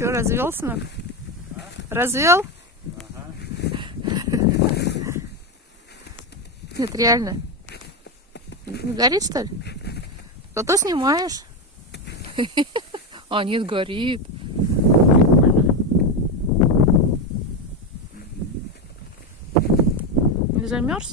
Что, развел, сынок? Развел? Ага. Нет, реально. Не горит, что ли? Зато снимаешь. А, нет, горит. Прикольно. Не замерз?